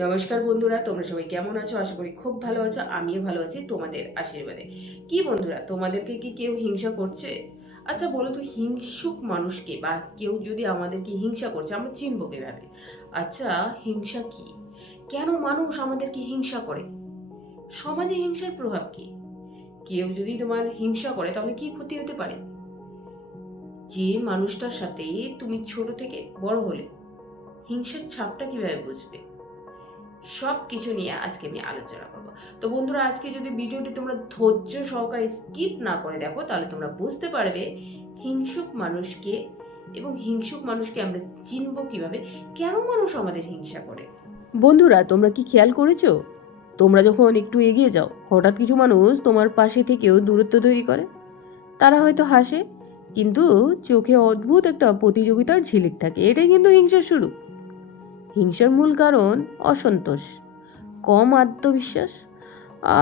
নমস্কার বন্ধুরা, তোমরা সবাই কেমন আছো? আশা করি খুব ভালো আছো। আমিও ভালো আছি তোমাদের আশীর্বাদে। কি বন্ধুরা, তোমাদেরকে কি কেউ হিংসা করছে? আচ্ছা বলো তো, হিংসুক মানুষকে বা কেউ যদি আমাদেরকে হিংসা করছে, আমরা চিনবো কিভাবে? আচ্ছা, হিংসা কি? কেন মানুষ আমাদেরকে হিংসা করে? সমাজে হিংসার প্রভাব কি? কেউ যদি তোমার হিংসা করে তাহলে কি ক্ষতি হতে পারে? যে মানুষটার সাথে তুমি ছোট থেকে বড় হলে, হিংসার ছাপটা কিভাবে বুঝবে? সব কিছু নিয়ে আজকে আমি আলোচনা করব। তো বন্ধুরা, আজকে যদি ভিডিওটি তোমরা ধৈর্য সহকারে স্কিপ না করে দেখো, তাহলে তোমরা বুঝতে পারবে হিংসুক মানুষকে, এবং হিংসুক মানুষকে আমরা চিনব কিভাবে, কেন মানুষ আমাদের হিংসা করে। বন্ধুরা, তোমরা কি খেয়াল করেছো, তোমরা যখন একটু এগিয়ে যাও, হঠাৎ কিছু মানুষ তোমার পাশে থেকেও দূরত্ব তৈরি করে। তারা হয়তো হাসে, কিন্তু চোখে অদ্ভুত একটা প্রতিযোগিতার ঝিলিক থাকে। এটাই কিন্তু হিংসার শুরু। হিংসার মূল কারণ অসন্তোষ, কম আত্মবিশ্বাস,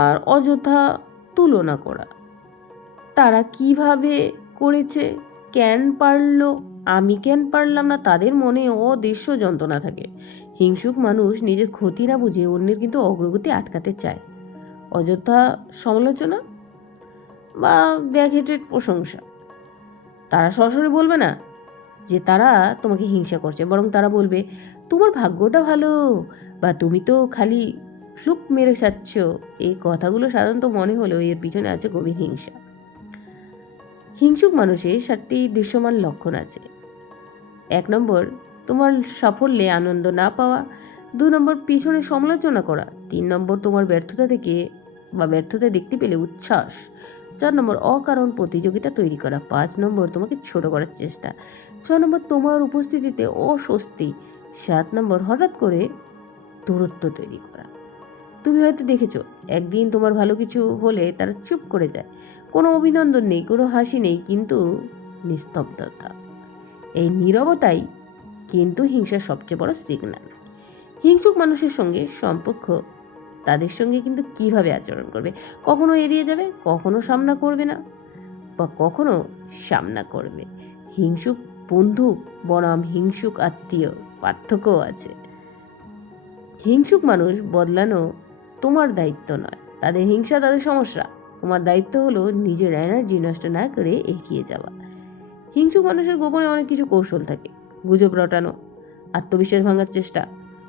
আর অযথা তুলনা করা। তারা কিভাবে করেছে, কেন পারলো, আমি কেন পারলাম না, তাদের মনে অদৃশ্য যন্ত্রণা থাকে। হিংসুক মানুষ নিজের ক্ষতি না বুঝে অন্যের কিন্তু অগ্রগতি আটকাতে চায়। অযথা সমালোচনা বা ব্যাকহেটেড প্রশংসা। তারা সরাসরি বলবে না যে তারা তোমাকে হিংসা করছে, বরং তারা বলবে তোমার ভাগ্যটা ভালো, বা তুমি তো খালি ফ্লুক মেরে যাচ্ছ। এই কথাগুলো সাধারণত মনে হলেও এর পিছনে আছে গভীর হিংসা। হিংসুক মানুষের 7টি দৃশ্যমান লক্ষণ আছে। 1 নম্বর, তোমার সাফল্যে আনন্দ না পাওয়া। 2 নম্বর, পিছনে সমালোচনা করা। 3 নম্বর, তোমার ব্যর্থতা দেখতে পেলে উচ্ছ্বাস। 4 নম্বর, অকারণ প্রতিযোগিতা তৈরি করা। 5 নম্বর, তোমাকে ছোট করার চেষ্টা। 6 নম্বর, তোমার উপস্থিতিতে অস্বস্তি। 7 নম্বর, হঠাৎ করে দূরত্ব তৈরি করা। তুমি হয়তো দেখেছো, একদিন তোমার ভালো কিছু হলে তারা চুপ করে যায়। কোনো অভিনন্দন নেই, কোনো হাসি নেই, কিন্তু নিস্তব্ধতা। এই নীরবতাই কিন্তু হিংসার সবচেয়ে বড় সিগন্যাল। হিংসুক মানুষের সঙ্গে সম্পর্ক, তাদের সঙ্গে কিন্তু কিভাবে আচরণ করবে, কখনো এড়িয়ে যাবে, কখনো সামনা করবে না, বা কখনো সামনা করবে। হিংসুক বন্ধু বনাম হিংসুক আত্মীয়, পার্থক্যও আছে। হিংসুক মানুষ বদলানো তোমার দায়িত্ব নয়, তাদের হিংসা তাদের সমস্যা। তোমার দায়িত্ব হলো নিজের এনার্জি নষ্ট না করে এগিয়ে যাওয়া। হিংসুক মানুষের গোপনে অনেক কিছু কৌশল থাকে। গুজব রটানো, আত্মবিশ্বাস ভাঙার চেষ্টা,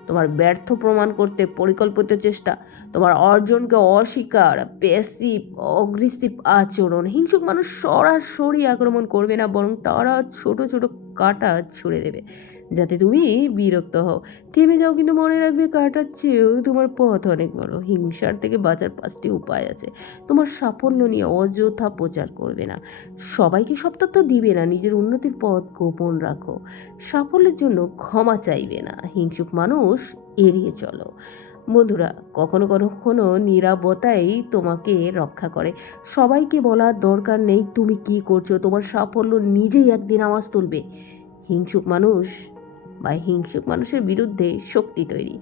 তোমার ব্যর্থ প্রমাণ করতে পরিকল্পিত চেষ্টা, তোমার অর্জনকে অস্বীকার, প্যাসিভ অগ্রেসিভ আচরণ। হিংসুক মানুষ সরাসরি আক্রমণ করবে না, বরং তারা ছোট ছোট কাঁটা ছুঁড়ে দেবে যাতে তুমি বিরক্ত হও, থেমে যাও। কিন্তু মনে রাখবে, কাঁটার চেয়েও তোমার পথ অনেক বড়। হিংসার থেকে বাঁচার 5টি উপায় আছে। তোমার সাফল্য নিয়ে অযথা প্রচার করবে না, সবাইকে সব তথ্য দিবে না, নিজের উন্নতির পথ গোপন রাখো। সাফল্যের জন্য ক্ষমা চাইবে না, হিংসুক মানুষ এড়িয়ে চলো। বন্ধুরা, কখনো কখনো নীরবতাই তোমাকে রক্ষা করে। সবাইকে বলার দরকার নেই তুমি কি করছো, তোমার সাফল্য নিজেই একদিন আওয়াজ তুলবে। হিংসুক মানুষের বিরুদ্ধে শক্তি তৈরি,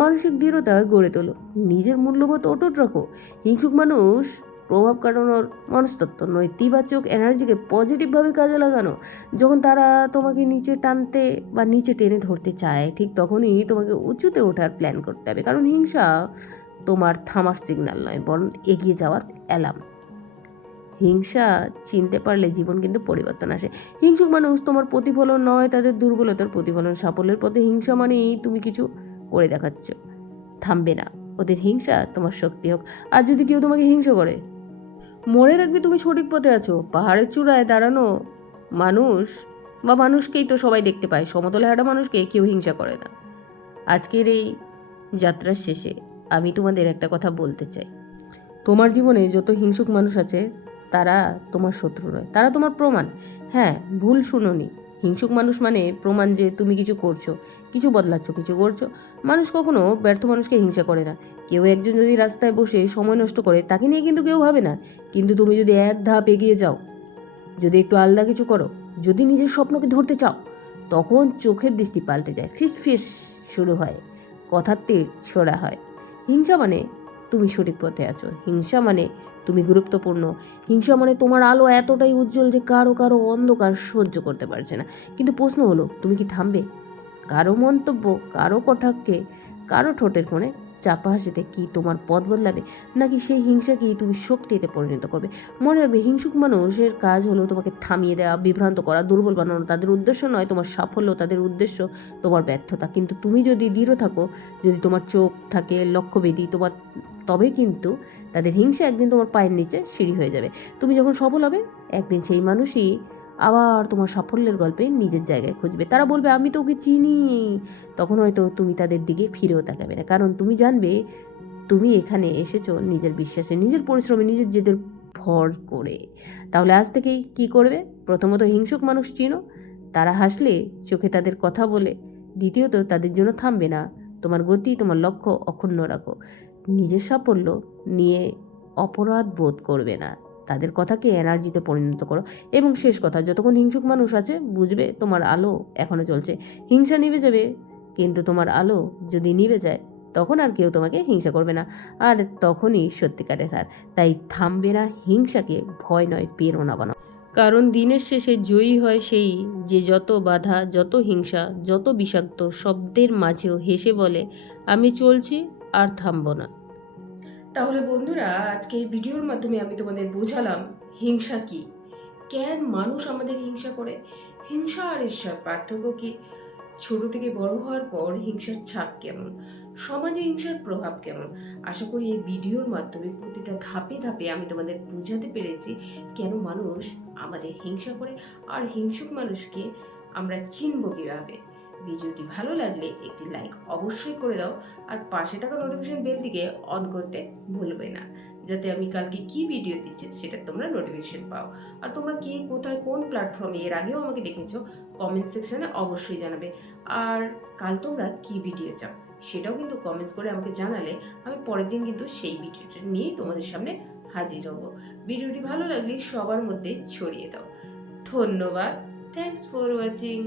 মানসিক দৃঢ়তা গড়ে তোলো, নিজের মূল্যবোধ অটুট রাখো। হিংসুক মানুষ প্রভাব কাটানোর মনস্তত্ত্ব, নেতিবাচক এনার্জিকে পজিটিভভাবে কাজে লাগানো। যখন তারা তোমাকে নিচে টানতে বা নিচে টেনে ধরতে চায়, ঠিক তখনই তোমাকে উঁচুতে ওঠার প্ল্যান করতে হবে, কারণ হিংসা তোমার থামার সিগন্যাল নয়, বরং এগিয়ে যাওয়ার অ্যালার্ম। হিংসা চিনতে পারলে জীবন কিন্তু পরিবর্তন আসে। হিংসুক মানুষ তোমার প্রতিফলন নয়, তাদের দুর্বলতার প্রতিফলন। সাফল্যের পথে হিংসা মানেই তুমি কিছু করে দেখাচ্ছ, থামবে না। ওদের হিংসা তোমার শক্তি হোক। আর যদি কেউ তোমাকে হিংসা করে, মনে রাখবে তুমি সঠিক পথে আছো। পাহাড়ের চূড়ায় দাঁড়ানো মানুষ বা মানুষকেই তো সবাই দেখতে পায়, সমতলে হাঁটা মানুষকে কেউ হিংসা করে না। আজকের এই যাত্রার শেষে আমি তোমাদের একটা কথা বলতে চাই। তোমার জীবনে যত হিংসুক মানুষ আছে, তারা তোমার শত্রু নয়, তারা তোমার প্রমাণ। হ্যাঁ, ভুল শুনোনি। হিংসুক মানুষ মানে প্রমাণ যে তুমি কিছু করছো, কিছু বদলাচ্ছ, কিছু করছো। মানুষ কখনো ব্যর্থ মানুষকে হিংসা করে না। কেউ একজন যদি রাস্তায় বসে সময় নষ্ট করে, তাকে নিয়ে কিন্তু কেউ ভাবে না। কিন্তু তুমি যদি এক ধাপ এগিয়ে যাও, যদি একটু আলাদা কিছু করো, যদি নিজের স্বপ্নকে ধরতে চাও, তখন চোখের দৃষ্টি পাল্টে যায়, ফিস ফিস শুরু হয়, কথার তীর ছোড়া হয়। হিংসা মানে তুমি সঠিক পথে আছো, হিংসা মানে তুমি গুরুত্বপূর্ণ, হিংসা মানে তোমার আলো এতটাই উজ্জ্বল যে কারো কারো অন্ধকার সহ্য করতে পারছে না। কিন্তু প্রশ্ন হলো, তুমি কি থামবে? কারো মন্তব্য, কারো কটাক্ষে কারো ঠোঁটের কোণে চাপা হাসিতে কি তোমার পথ বদলাবে, নাকি সেই হিংসাকেই তুমি শক্তিতে পরিণত করবে? মনে রাখবে, হিংসুক মানুষের কাজ হলো তোমাকে থামিয়ে দেওয়া, বিভ্রান্ত করা, দুর্বল বানানো। তাদের উদ্দেশ্য নয় তোমার সাফল্য, তাদের উদ্দেশ্য তোমার ব্যর্থতা। কিন্তু তুমি যদি দৃঢ় থাকো, যদি তোমার চোখ থাকে লক্ষ্যভেদী, তবে কিন্তু তাদের হিংসা একদিন তোমার পায়ের নিচে সিঁড়ি হয়ে যাবে। তুমি যখন সফল হবে, একদিন সেই মানুষই আবার তোমার সাফল্যের গল্পে নিজের জায়গায় খুঁজবে। তারা বলবে, আমি তো ওকে চিনি। তখন হয়তো তুমি তাদের দিকে ফিরেও তাকাবে না, কারণ তুমি জানবে তুমি এখানে এসেছো নিজের বিশ্বাসে, নিজের পরিশ্রমে, নিজের জেদের ভর করে। তাহলে আজ থেকেই কী করবে? প্রথমত, হিংসুক মানুষ চিনো, তারা হাসলে চোখে তাদের কথা বলে। দ্বিতীয়ত, তাদের জন্য থামবে না, তোমার গতি, তোমার লক্ষ্য অক্ষুণ্ণ রাখো। নিজের সাফল্য নিয়ে অপরাধ বোধ করবে না, তাদের কথাকে এনার্জিতে পরিণত করো। এবং শেষ কথা, যতক্ষণ হিংসুক মানুষ আছে, বুঝবে তোমার আলো এখনও জ্বলছে। হিংসা নিভে যাবে, কিন্তু তোমার আলো যদি নিভে যায়, তখন আর কেউ তোমাকে হিংসা করবে না, আর তখনই সত্যিকারের হার। তাই থামবে না হিংসাকে ভয় নয় প্রেরণা বানাও। কারণ দিনের শেষে জয়ী হয় সেই যে যত বাধা, যত হিংসা, যত বিষাক্ত শব্দের মাঝেও হেসে বলে, আমি চলছি আর থামবো না। তাহলে বন্ধুরা, আজকে এই ভিডিওর মাধ্যমে আমি তোমাদের বোঝালাম হিংসা কি, কেন মানুষ আমাদের হিংসা করে, হিংসা আর ঈর্ষার পার্থক্য কি, ছোট থেকে বড় হওয়ার পর হিংসার ছাপ কেমন, সমাজে হিংসার প্রভাব কেমন। আশা করি এই ভিডিওর মাধ্যমে প্রতিটা ধাপে ধাপে আমি তোমাদের বোঝাতে পেরেছি কেন মানুষ আমাদের হিংসা করে আর হিংসুক মানুষকে আমরা চিনব কীভাবে। ভিডিওটি ভালো লাগলে একটি লাইক অবশ্যই করে দাও, আর পাশে থাকা নোটিফিকেশন বেলটিকে অন করতে ভুলবে না, যাতে আমি কালকে কি ভিডিও দিচ্ছি সেটা তোমরা নোটিফিকেশন পাও। আর তোমরা কে কোথায় কোন প্ল্যাটফর্মে এর আগেও আমাকে দেখেছো, কমেন্ট সেকশনে অবশ্যই জানাবে। আর কাল তোমরা কি ভিডিও চাও সেটাও কিন্তু কমেন্টস করে আমাকে জানালে আমি পরের দিন কিন্তু সেই ভিডিওটা নিয়েই তোমাদের সামনে হাজির হব। ভিডিওটি ভালো লাগলে সবার মধ্যে ছড়িয়ে দাও। ধন্যবাদ। Thanks for watching.